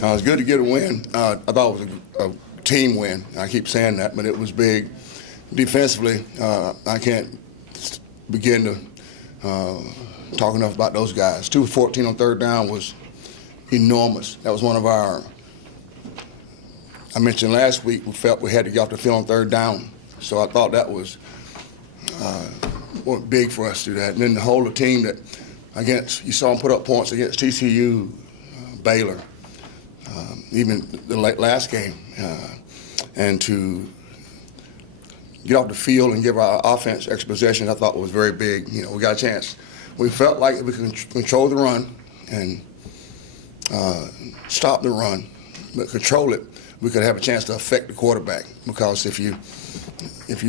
It's good to get a win. I thought it was a team win. I keep saying that, but it was big. Defensively, I can't begin to talk enough about those guys. 2 for 14 on third down was enormous. That was one of our, I mentioned last week, we felt we had to get off the field on third down. So I thought that was big for us to do that. And then the whole team that against, you saw them put up points against TCU, Baylor, even the last game. And to get off the field and give our offense extra possessions, I thought was very big. You know, we got a chance. We felt like we could control the run and stop the run, but control it, we could have a chance to affect the quarterback. Because if you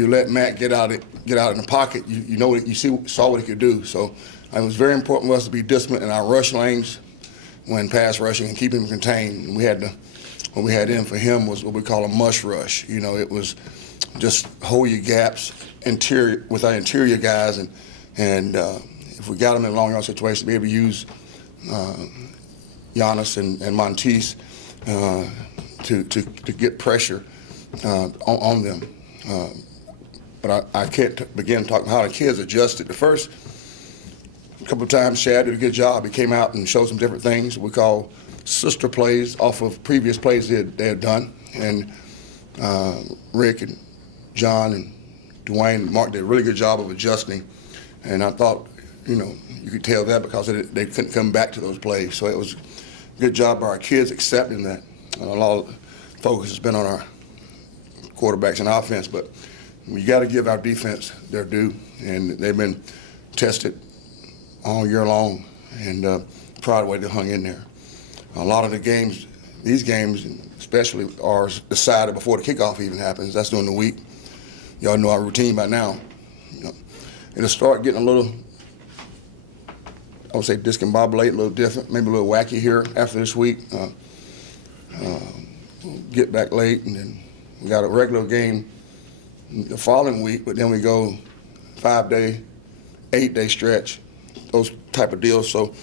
let Matt get out in the pocket, you know what saw what he could do. So it was very important for us to be disciplined in our rush lanes when pass rushing and keep him contained. And what we had in for him was what we call a mush rush. You know, it was just hold your gaps with our interior guys, and if we got them in a long yard situation, be able to use Giannis and Monteith to get pressure on them. But I can't begin talking how the kids adjusted. The first couple of times, Shad did a good job. He came out and showed some different things we call sister plays off of previous plays they had done. And Rick and John and Dwayne and Mark did a really good job of adjusting. And I thought, you know, you could tell that because they couldn't come back to those plays. So it was a good job by our kids accepting that. A lot of focus has been on our quarterbacks and offense, but you got to give our defense their due, and they've been tested all year long, and proud of the way they hung in there. A lot of these games especially, are decided before the kickoff even happens. That's during the week. Y'all know our routine by now. You know, it'll start getting a little, I would say, discombobulated, a little different, maybe a little wacky here after this week. We'll get back late, and then we got a regular game the following week, but then we go 5-day, 8-day stretch, those type of deals. So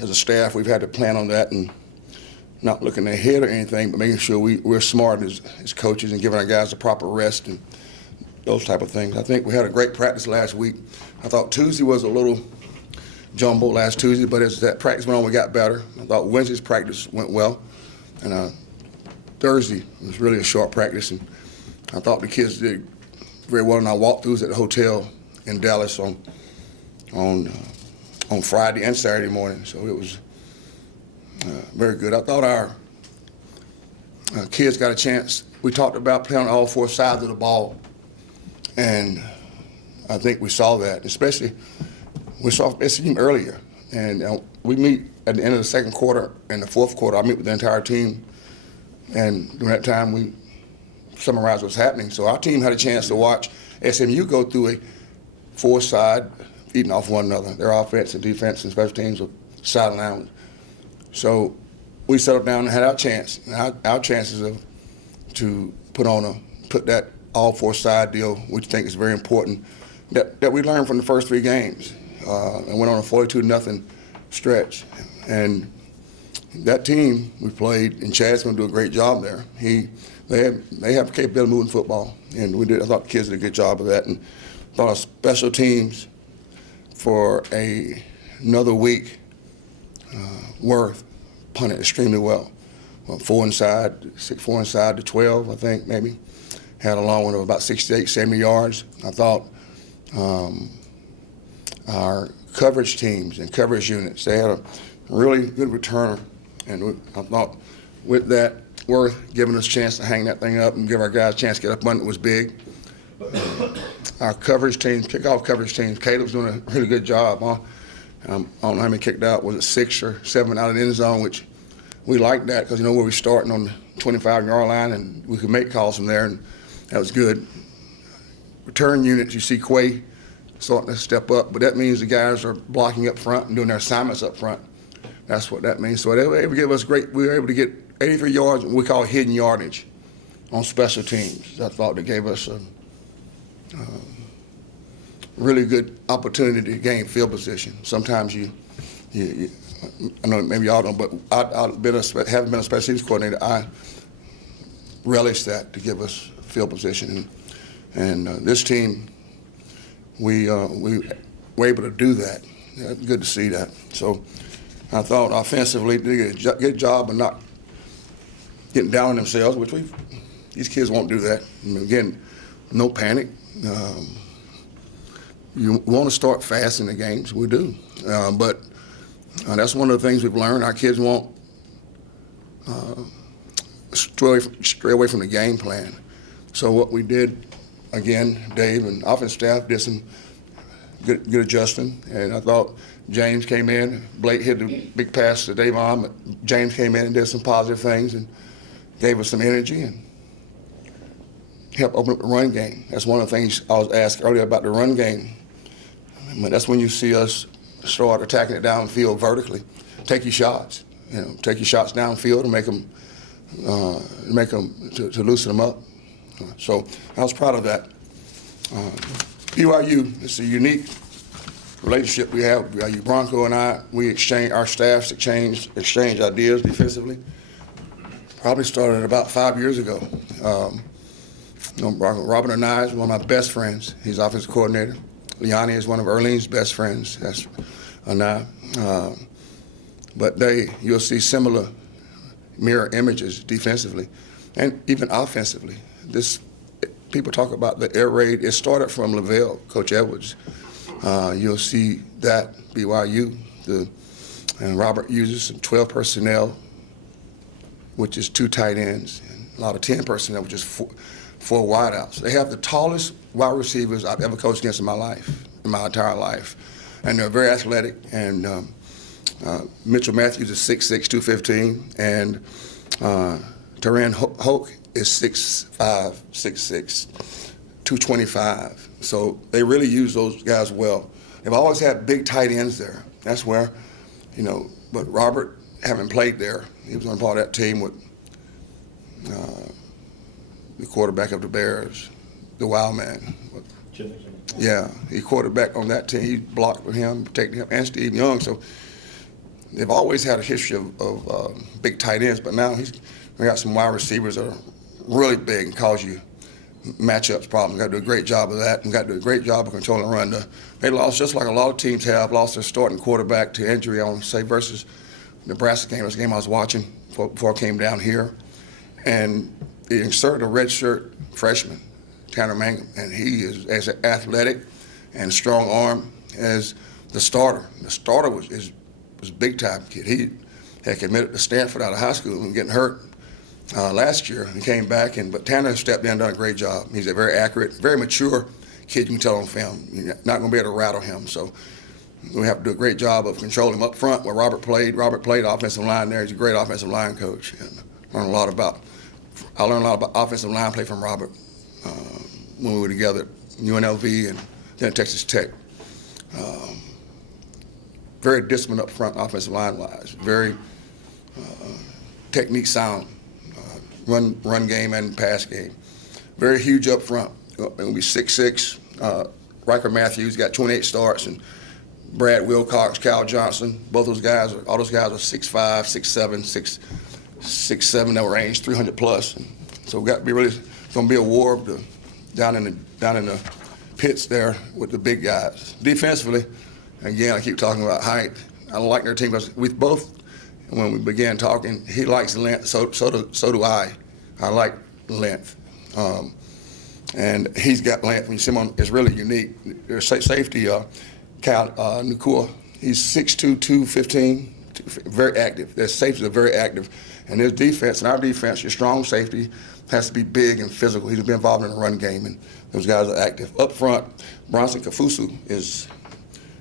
as a staff, we've had to plan on that and not looking ahead or anything, but making sure we're smart as coaches and giving our guys the proper rest and those type of things. I think we had a great practice last week. I thought Tuesday was a little jumbo last Tuesday, but as that practice went on, we got better. I thought Wednesday's practice went well, and Thursday was really a short practice, and I thought the kids did very well in our walkthroughs at the hotel in Dallas on Friday and Saturday morning. So it was very good. I thought our kids got a chance. We talked about playing on all four sides of the ball, and I think we saw that, especially we saw this team earlier. And we meet at the end of the second quarter and the fourth quarter. I meet with the entire team, and during that time we summarize what's happening. So our team had a chance to watch SMU go through a four-side, feeding off one another. Their offense and defense and special teams were sidelined. So we settled down and had our chance. Our chances to put that all four-side deal, which I think is very important, that we learned from the first three games, and went on a 42-0 stretch. And that team we played, and Chad's going to do a great job there. They have the capability of moving football, and we did. I thought the kids did a good job of that, and I thought our special teams for another week worth punted extremely well. 4 inside, 4 inside to 12, I think maybe. Had a long one of about 68, 70 yards. I thought our coverage teams and coverage units, they had a really good returner, and I thought with that, Worth giving us a chance to hang that thing up and give our guys a chance to get up under it was big. Our coverage teams, kickoff coverage teams, Caleb's doing a really good job. I don't know how many kicked out. Was it 6 or 7 out of the end zone, which we liked that because you know where we're starting on the 25-yard line, and we could make calls from there, and that was good. Return units, you see Quay starting to step up, but that means the guys are blocking up front and doing their assignments up front. That's what that means. So they were able to give us we were able to get 83 yards, what we call hidden yardage on special teams. I thought they gave us a really good opportunity to gain field position. Sometimes you I know maybe y'all don't, but haven't been a special teams coordinator. I relish that to give us field position, and this team, we were able to do that. Yeah, good to see that. So I thought offensively they did a good job of not getting down on themselves, which these kids won't do that. And again, no panic. You want to start fast in the games, we do, but that's one of the things we've learned. Our kids won't stray away from the game plan. So what we did, again, Dave and offense staff did some good adjusting, and I thought James came in. Blake hit the big pass to Davon, but James came in and did some positive things and gave us some energy and helped open up the run game. That's one of the things I was asked earlier about the run game. But that's when you see us start attacking it downfield vertically. Take your shots, take your shots downfield and make them to loosen them up. So I was proud of that. BYU, it's a unique relationship we have. BYU Bronco and I, our staffs exchange ideas defensively. Probably started about 5 years ago. Robert and I is one of my best friends. He's offensive coordinator. Liani is one of Erlene's best friends. That's Anai. But you'll see similar mirror images defensively and even offensively. People talk about the air raid. It started from Lavelle, Coach Edwards. You'll see that BYU, and Robert uses some 12 personnel, which is 2 tight ends, and a lot of 10 personnel, which is 4 wideouts. They have the tallest wide receivers I've ever coached against in my entire life. And they're very athletic. And Mitchell Matthews is 6'6", 215. And Taran Hoke is 6'5", 6'6", 225. So they really use those guys well. They've always had big tight ends there. That's where, but Robert, having played there, he was on part of that team with the quarterback of the Bears, the wild man. Yeah, he quarterback on that team. He blocked with him, protected him, and Steve Young. So they've always had a history of big tight ends, but now we got some wide receivers that are really big and cause you matchups problems. Got to do a great job of that, and got to do a great job of controlling the run. They lost, just like a lot of teams have, lost their starting quarterback to injury on, say, versus Nebraska game. That's the game I was watching before I came down here. And they inserted a redshirt freshman, Tanner Mangum, and he is as athletic and strong arm as the starter. The starter was a big time kid. He had committed to Stanford out of high school and getting hurt last year and came back. But Tanner stepped in and done a great job. He's a very accurate, very mature kid. You can tell on film. You're not going to be able to rattle him. So we have to do a great job of controlling him up front where Robert played. Robert played offensive line there. He's a great offensive line coach. And I learned a lot about offensive line play from Robert when we were together at UNLV and then at Texas Tech. Very disciplined up front offensive line-wise. Very technique sound, run game and pass game. Very huge up front. It'll be 6'6". Riker Matthews got 28 starts, and Brad Wilcox, Cal Johnson, all those guys are 6'5", 6'7", 6'7", that range, 300 plus. And so we got to be really, it's going to be a war down in the pits there with the big guys. Defensively, again, I keep talking about height. I don't like their team because we both, when we began talking, he likes length, so do I. I like length. And he's got length. When you see him on, it's really unique. There's safety, Cal Nakua. He's 6'2", 215, very active. Their safeties are very active. And their defense, and our defense, your strong safety has to be big and physical. He's been involved in the run game, and those guys are active. Up front, Bronson Kafusu is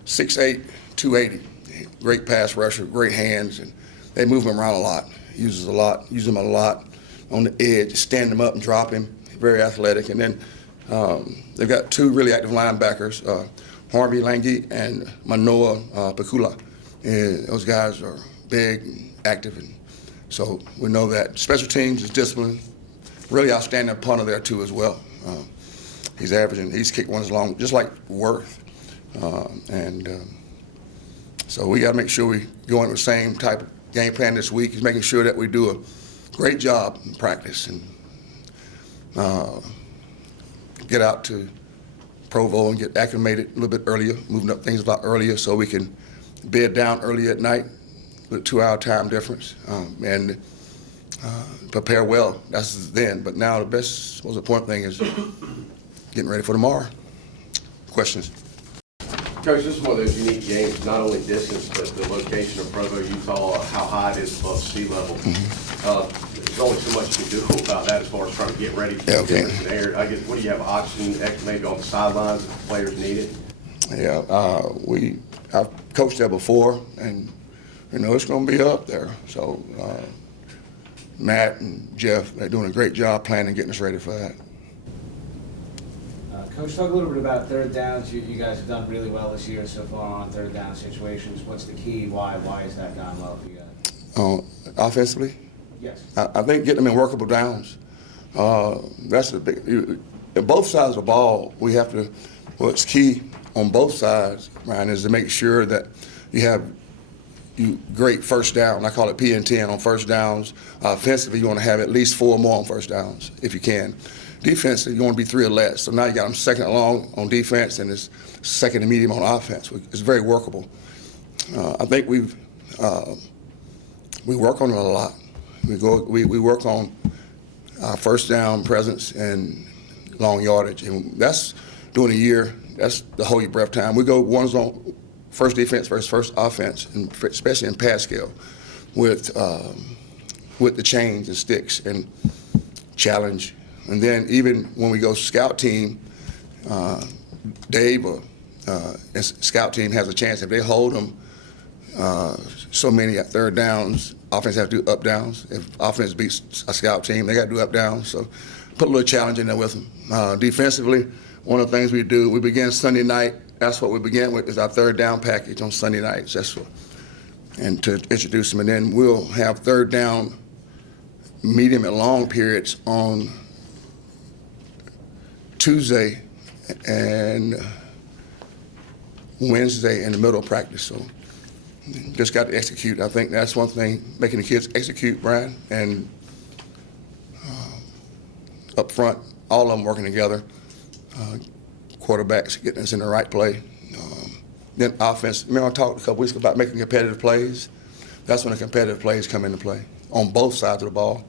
6'8", 280. Great pass rusher, great hands, and they move him around a lot. Use him a lot on the edge, stand him up and drop him. Very athletic. And then they've got 2 really active linebackers, Harvey Lange and Manoa Pakula. And those guys are big and active, and so we know that. Special teams is discipline. Really outstanding punter there too as well. He's kicked ones long, just like Worth. So we got to make sure we go into the same type of game plan this week, is making sure that we do a great job in practice and get out to Provo and get acclimated a little bit earlier, moving up things a lot earlier so we can bed down early at night with a 2-hour time difference and prepare well. That's then. But now the most important thing is getting ready for tomorrow. Questions? Coach, this is one of those unique games, not only distance, but the location of Provo, Utah, how high it is above sea level. There's only so much you can do about that as far as trying to get ready for the difference in air. I guess, what do you have, oxygen maybe on the sidelines if the players need it? Yeah, I've coached there before, and it's going to be up there. So Matt and Jeff, they're doing a great job planning and getting us ready for that. Coach, talk a little bit about third downs. You guys have done really well this year so far on third down situations. What's the key? Why has that gone well for you guys? Offensively? Yes. I think getting them in workable downs. That's the big. Both sides of the ball, we have to. What's key on both sides, Ryan, is to make sure that you have great first down. I call it P&10 on first downs. Offensively, you want to have at least 4 more on first downs if you can. Defensively, you want to be 3 or less. So now you got them second along on defense and it's second and medium on offense. It's very workable. I think we work on it a lot. We work on first down presence and long yardage, and that's during a year. That's the hold your breath time. We go one zone, first defense versus first offense, and especially in pass scale, with the chains and sticks and challenge. And then even when we go scout team, Dave and scout team has a chance if they hold them so many at third downs. Offense have to do up downs. If offense beats a scout team, they got to do up downs. So put a little challenge in there with them. Defensively, one of the things we do, we begin Sunday night. That's what we begin with is our third down package on Sunday nights. That's what, and to introduce them, and then we'll have third down, medium and long periods on Tuesday and Wednesday in the middle of practice. So just got to execute. I think that's one thing, making the kids execute, Brian, and up front, all of them working together. Quarterbacks getting us in the right play. Then offense. Remember I talked a couple weeks ago about making competitive plays. That's when the competitive plays come into play on both sides of the ball.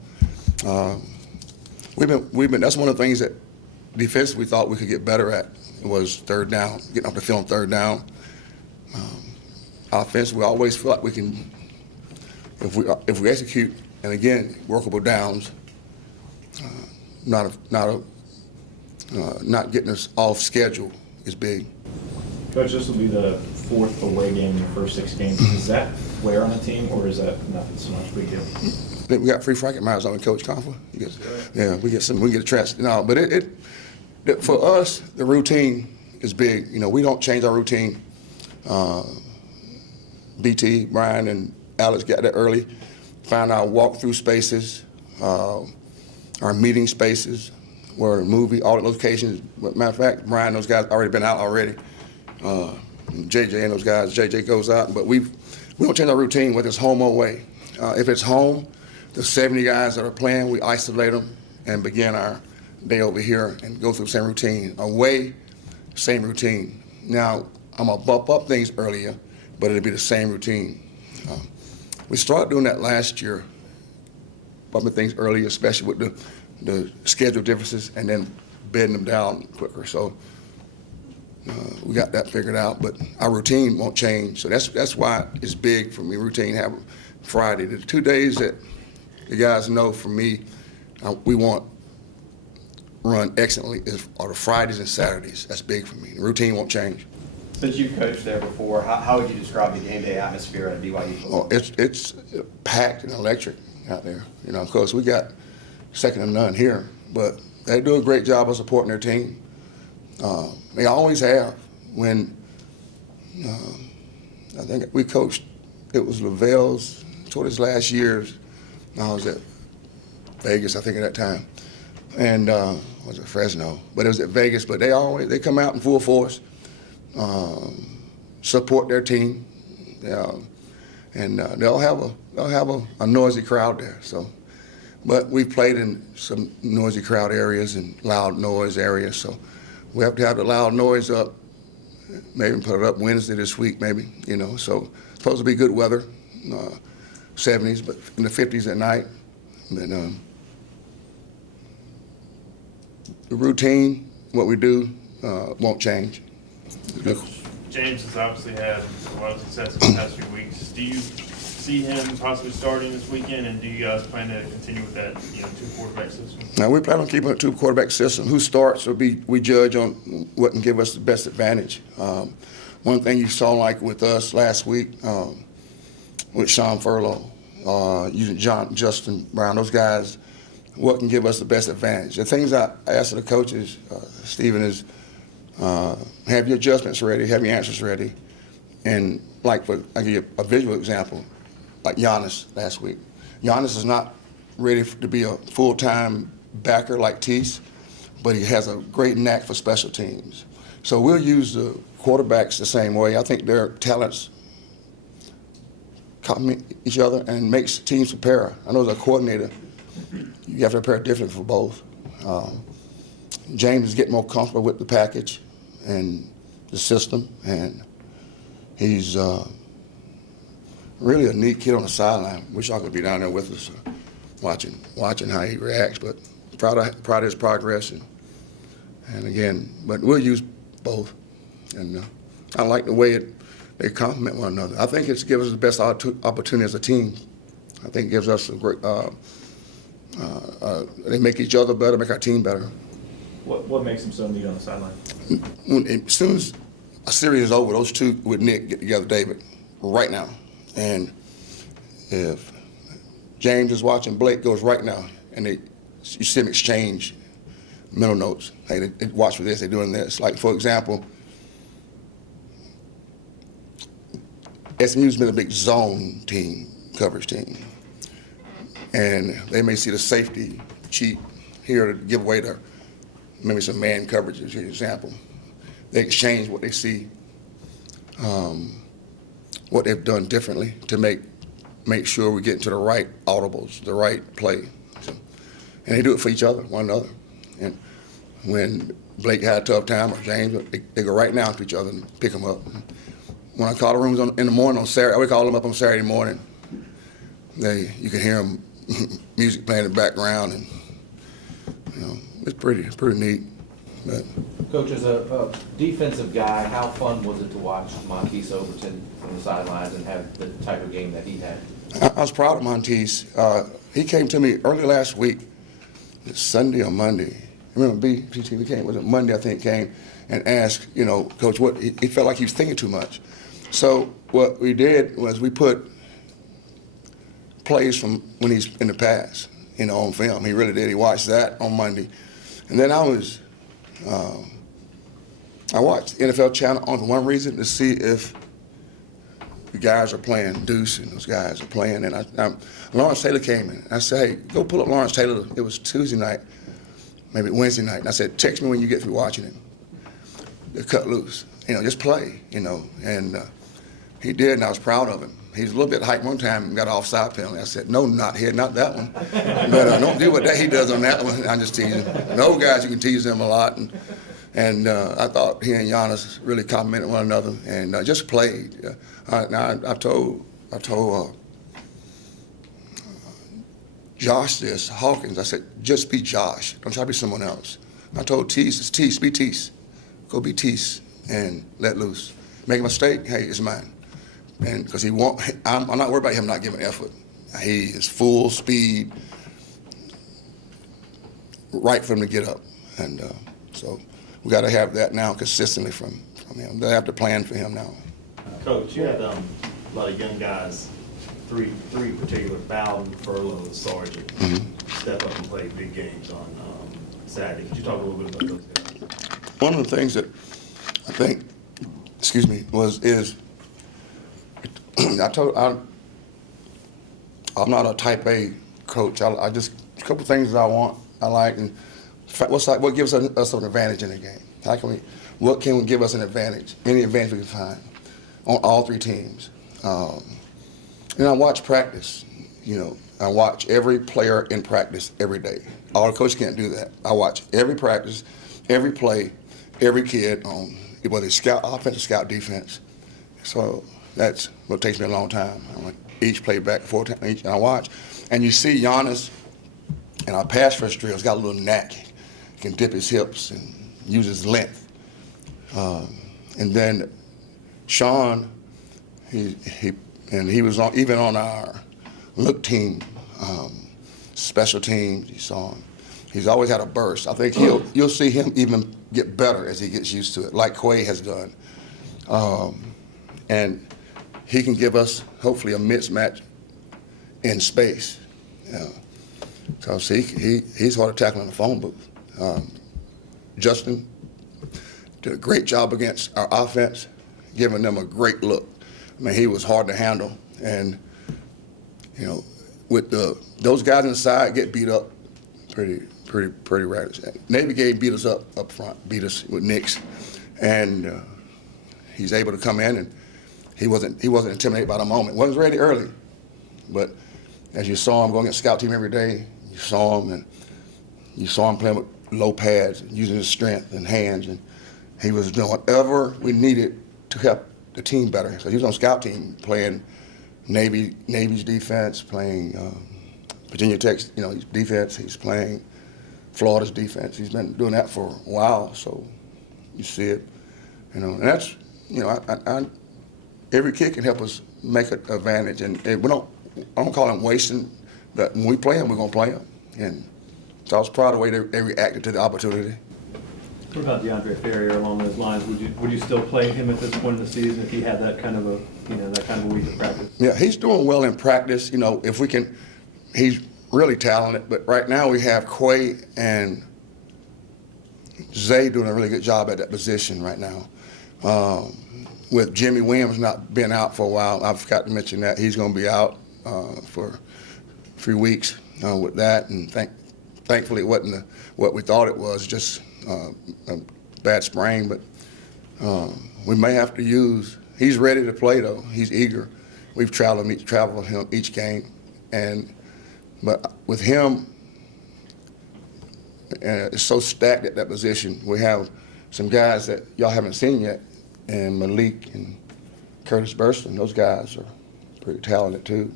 We've been. That's one of the things that defense we thought we could get better at was third down, getting off the field on third down. Offense, we always feel like we can, if we execute, and again, workable downs, not getting us off schedule is big. Coach, this will be the 4th away game in your first 6 games. Is that wear on the team, or is that nothing so much big deal? I think we got free bracket miles on Coach Confer. Yeah, we get a trash. No, but it for us, the routine is big. We don't change our routine. BT, Brian, and Alex got there early, found our walk-through spaces, our meeting spaces, where the movie, all the locations. Matter of fact, Brian and those guys already been out already. JJ and those guys, JJ goes out, but we don't change our routine whether it's home or away. If it's home, the 70 guys that are playing, we isolate them and begin our day over here and go through the same routine. Away, same routine. Now, I'm going to bump up things earlier, but it'll be the same routine. We started doing that last year, bumping things earlier, especially with the schedule differences, and then bedding them down quicker. So we got that figured out, but our routine won't change. So that's why it's big for me. Routine have Friday. The 2 days that the guys know from me, we want run excellently are the Fridays and Saturdays. That's big for me. The routine won't change. Since you've coached there before, how would you describe the game day atmosphere at BYU football? Oh, it's packed and electric out there. Of course, we got second to none here, but they do a great job of supporting their team. They always have. When I think we coached, it was Lavelle's toward his last years. I was at Vegas, I think, at that time, and was it Fresno? But it was at Vegas. But they come out in full force, support their team. And they'll have a noisy crowd there. So, but we've played in some noisy crowd areas and loud noise areas. So we have to have the loud noise up. Maybe put it up Wednesday this week, maybe. So it's supposed to be good weather, 70s, but in the 50s at night. And the routine, what we do, won't change. James has obviously had a lot of success in the past few weeks. Do you see him possibly starting this weekend, and do you guys plan to continue with that, two quarterback system? Now we plan on keeping a 2 quarterback system. Who starts we judge on what can give us the best advantage. One thing you saw like with us last week with Sean Furlow, using Justin Brown, those guys, what can give us the best advantage? The things I ask the coaches, Stephen, is have your adjustments ready, have your answers ready, and I'll give you a visual example, like Giannis last week. Giannis is not ready to be a full-time backer like Tease, but he has a great knack for special teams. So we'll use the quarterbacks the same way. I think their talents complement each other and makes teams prepare. I know as a coordinator, you have to prepare differently for both. James is getting more comfortable with the package and the system, and he's really a neat kid on the sideline. Wish I could be down there with us, watching how he reacts. But proud of his progress, and again, but we'll use both, and I like the way they complement one another. I think it's gives us the best opportunity as a team. I think it gives us a great. They make each other better, make our team better. What makes him so neat on the sideline? As soon as a series is over, those two with Nick get together, David, right now. And if James is watching, Blake goes right now, and you see them exchange mental notes. Hey, they watch for this, they're doing this. Like, for example, SMU's been a big zone team, coverage team. And they may see the safety cheat here to give away maybe some man coverages, for example. They exchange what they see, what they've done differently to make sure we get into the right audibles, the right play. So, and they do it for each other, one another. And when Blake had a tough time, or James, they go right now to each other and pick them up. When I call the rooms in the morning on Saturday, we call them up on Saturday morning. You can hear them music playing in the background, and it's pretty neat. But Coach, as a defensive guy, how fun was it to watch Monteese Overton from the sidelines and have the type of game that he had? I was proud of Monteese. He came to me early last week, Sunday or Monday. I remember BTV came, was it Monday I think, came and asked, Coach, what he felt like he was thinking too much. So what we did was we put plays from when he's in the past, on film. He really did. He watched that on Monday. And then I watched NFL Channel for one reason, to see if the guys are playing, Deuce and those guys are playing. And Lawrence Taylor came in. I said, hey, go pull up Lawrence Taylor. It was Tuesday night, maybe Wednesday night. And I said, text me when you get through watching him. They're cut loose. Just play, And he did, and I was proud of him. He was a little bit hyped one time and got an offside penalty. I said, no, not here, not that one. But don't do what he does on that one. I'm just teasing. No, guys, you can tease them a lot. And I thought he and Giannis really complimented one another and just played. Now, I told Josh this, Hawkins, I said, just be Josh. Don't try to be someone else. I told Tease, it's Tease, be Tease. Go be Tease and let loose. Make a mistake, hey, it's mine. And because I'm not worried about him not giving effort. He is full speed, right for him to get up. And so we got to have that now consistently from him. They have to plan for him now. Coach, you had a lot of young guys, three particular, Bowden, Furlow, and Sargent, step up and play big games on Saturday. Could you talk a little bit about those guys? One of the things that I think, is I'm not a type A coach. I just a couple things I like, and what gives us an advantage in the game? What can give us an advantage? Any advantage we can find on all three teams. And I watch practice. I watch every player in practice every day. All the coaches can't do that. I watch every practice, every play, every kid on whether it's scout offense or scout defense. So that's what takes me a long time. I want each play back 4 times each, and I watch. And you see Giannis in our pass rush drills got a little knack. He can dip his hips and use his length. And then Sean, he was even on our look team, special teams. You saw him. He's always had a burst. I think you'll see him even get better as he gets used to it, like Quay has done. And he can give us hopefully a mismatch in space. So see, he's hard to tackle in the phone booth. Justin did a great job against our offense, giving them a great look. I mean, he was hard to handle, and with those guys inside get beat up pretty regularly. Navy game beat us up front, beat us with Knicks, and he's able to come in, and he wasn't intimidated by the moment. Wasn't ready early, but as you saw him going against scout team every day, you saw him playing with low pads, using his strength and hands, and he was doing whatever we needed to help the team better. So he was on scout team playing Navy's defense, playing Virginia Tech's defense. He's playing Florida's defense. He's been doing that for a while, so you see it, and that's every kid can help us make an advantage, and I don't call him wasting, but when we play him, we're gonna play him, and so I was proud of the way they reacted to the opportunity. What about DeAndre Ferrier along those lines? Would you still play him at this point in the season if he had that kind of a week of practice? Yeah, he's doing well in practice. If we can, he's really talented. But right now we have Quay and Zay doing a really good job at that position right now. With Jimmy Williams not being out for a while, I forgot to mention that he's going to be out for a few weeks with that, and thankfully it wasn't what we thought it was, just a bad sprain, but we may have to use. He's ready to play though. He's eager. We've traveled him each game, but with him, it's so stacked at that position. We have some guys that y'all haven't seen yet, and Malik and Curtis Burston. Those guys are pretty talented too.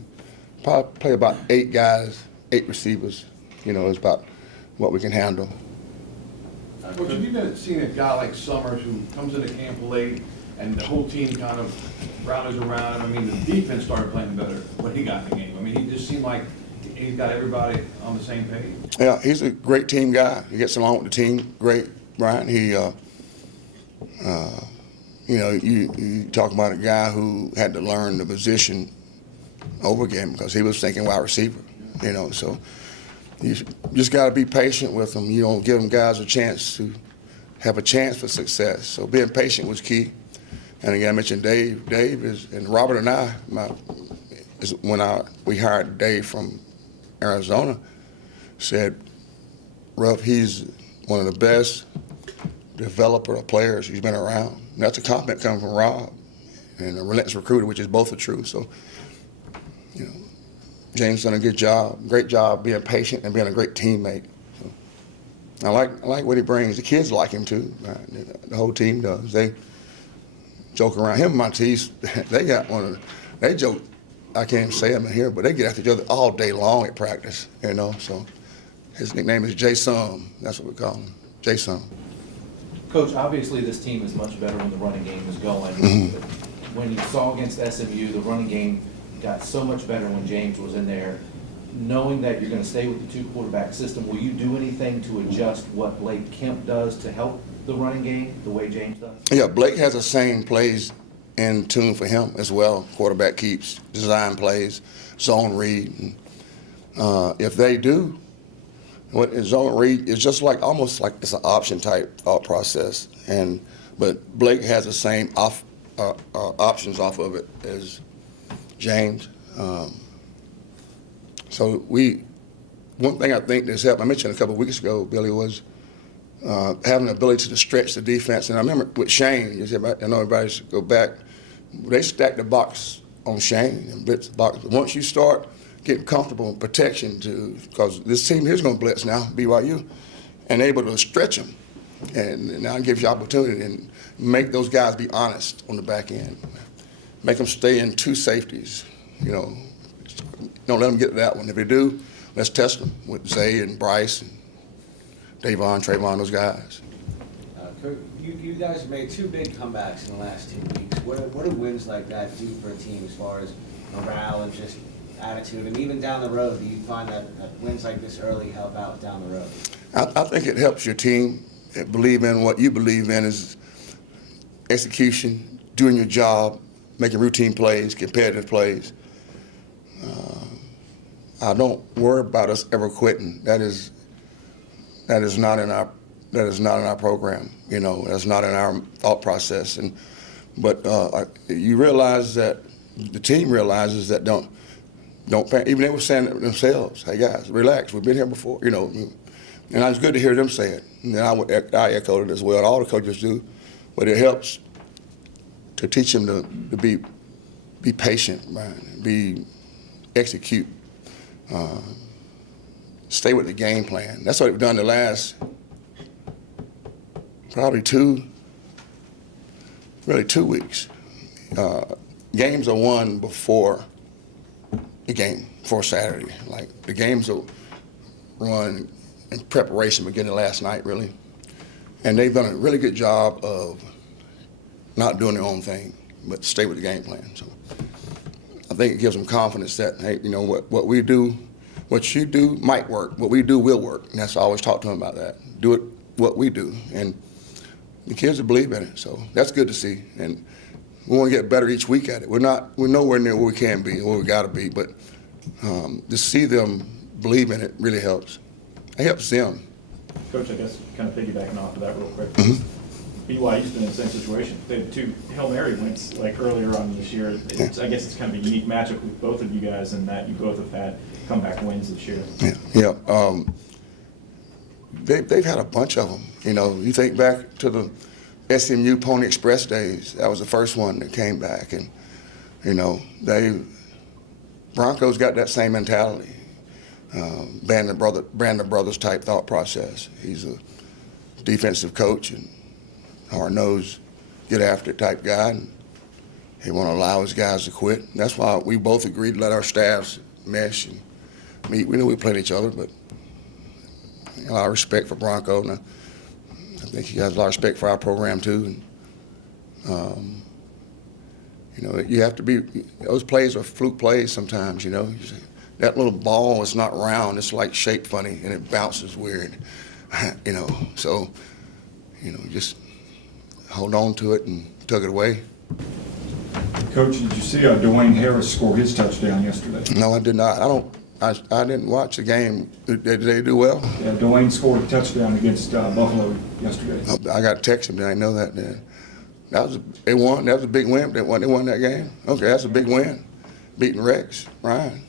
Probably play about 8 guys, 8 receivers. Is about what we can handle. Coach, have you been seeing a guy like Summers who comes into camp late and the whole team kind of rallies around him? I mean, the defense started playing better when he got in the game. I mean, he just seemed like he's got everybody on the same page. Yeah, he's a great team guy. He gets along with the team great, Brian. He, you talk about a guy who had to learn the position over again because he was thinking wide receiver, so. You just got to be patient with them. You don't give them guys a chance to have a chance for success. So being patient was key. And again, I mentioned Dave. Dave is, and Robert and I, we hired Dave from Arizona, said, Ruff, he's one of the best developer of players he's been around. And that's a compliment coming from Rob and a relentless recruiter, which is both are true. So, James done a great job being patient and being a great teammate. So I like what he brings. The kids like him too. The whole team does. They joke around. Him and Monteith, they joke. I can't even say them in here, but they get after each other all day long at practice. So his nickname is Jason. That's what we call him, Jason. Coach, obviously this team is much better when the running game is going. But when you saw against SMU, the running game got so much better when James was in there. Knowing that you're going to stay with the 2-quarterback system, will you do anything to adjust what Blake Kemp does to help the running game the way James does? Yeah, Blake has the same plays in tune for him as well. Quarterback keeps, design plays, zone read. If they do, what is zone read is just almost like it's an option type thought process. But Blake has the same options off of it as James. So one thing I think that's helped, I mentioned a couple of weeks ago, Billy, was having the ability to stretch the defense. And I remember with Shane, I know everybody should go back, they stacked the box on Shane and blitz box. Once you start getting comfortable in protection, because this team here's going to blitz now, BYU, and able to stretch them, and now it gives you opportunity and make those guys be honest on the back end, make them stay in two safeties. Don't let them get to that one. If they do, let's test them with Zay and Bryce and Davon, Trayvon, those guys. Kurt, you guys have made 2 big comebacks in the last 2 weeks. What do wins like that do for a team as far as morale and just attitude, and even down the road? Do you find that wins like this early help out down the road? I think it helps your team believe in what you believe in is execution, doing your job, making routine plays, competitive plays. I don't worry about us ever quitting. That is not in our program. That's not in our thought process. But you realize that the team realizes that don't panic. Even they were saying it themselves. Hey guys, relax. We've been here before. And it's good to hear them say it. And I echoed it as well. All the coaches do, but it helps to teach them to be patient, right? Execute. Stay with the game plan. That's what we've done the last probably 2 weeks. Games are won before the game, before Saturday. Like the games are run in preparation, beginning last night, really. And they've done a really good job of not doing their own thing, but stay with the game plan. So I think it gives them confidence that, hey, what we do, what you do might work. What we do will work. And that's I always talk to them about that. Do it what we do. And the kids believe in it. So that's good to see. And we want to get better each week at it. We're nowhere near where we can be, where we got to be. But to see them believe in it really helps. It helps them. Coach, I guess kind of piggybacking off of that real quick. Mm-hmm. BYU's been in the same situation. They had 2 Hail Mary wins like earlier on this year. I guess it's kind of a unique matchup with both of you guys in that you both have had comeback wins this year. Yeah. They've had a bunch of them. You think back to the SMU Pony Express days. That was the first one that came back, and Broncos got that same mentality. Brandon Brothers type thought process. He's a defensive coach and hard-nosed, get after it type guy, and he won't allow his guys to quit. And that's why we both agreed to let our staffs mesh and meet. We knew we played each other, but a lot of respect for Bronco, and I think he has a lot of respect for our program too. And you have to be. Those plays are fluke plays sometimes. That little ball is not round; it's like shaped funny, and it bounces weird. So just hold on to it and tug it away. Coach, did you see Dwayne Harris score his touchdown yesterday? No, I did not. I didn't watch the game. Did they do well? Yeah, Dwayne scored a touchdown against Buffalo yesterday. I got to text him. I didn't know that then. They won. That was a big win. They won that game. Okay, that's a big win. Beating Rex, Ryan.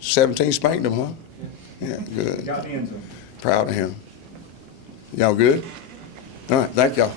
17 spanked them, huh? Yeah, good. Got the end zone. Proud of him. Y'all good? All right, thank y'all.